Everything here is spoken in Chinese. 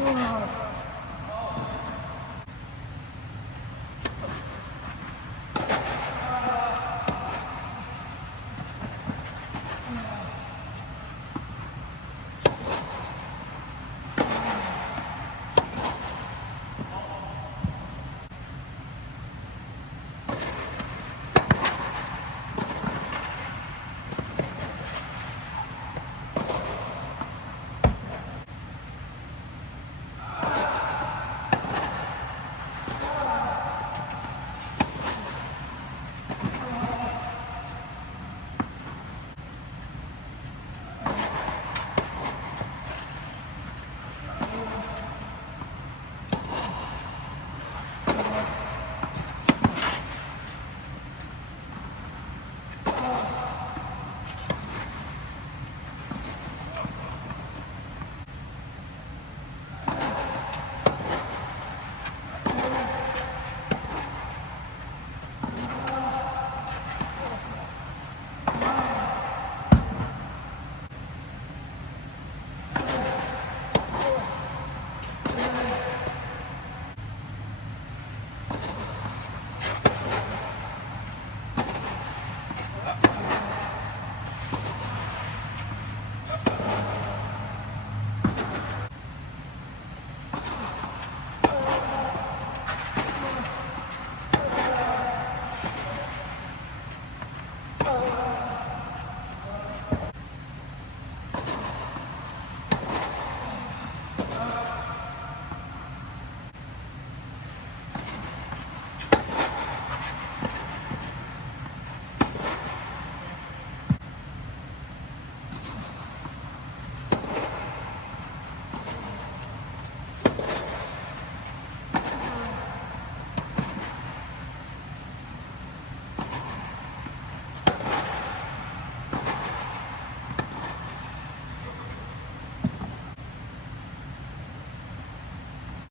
そ。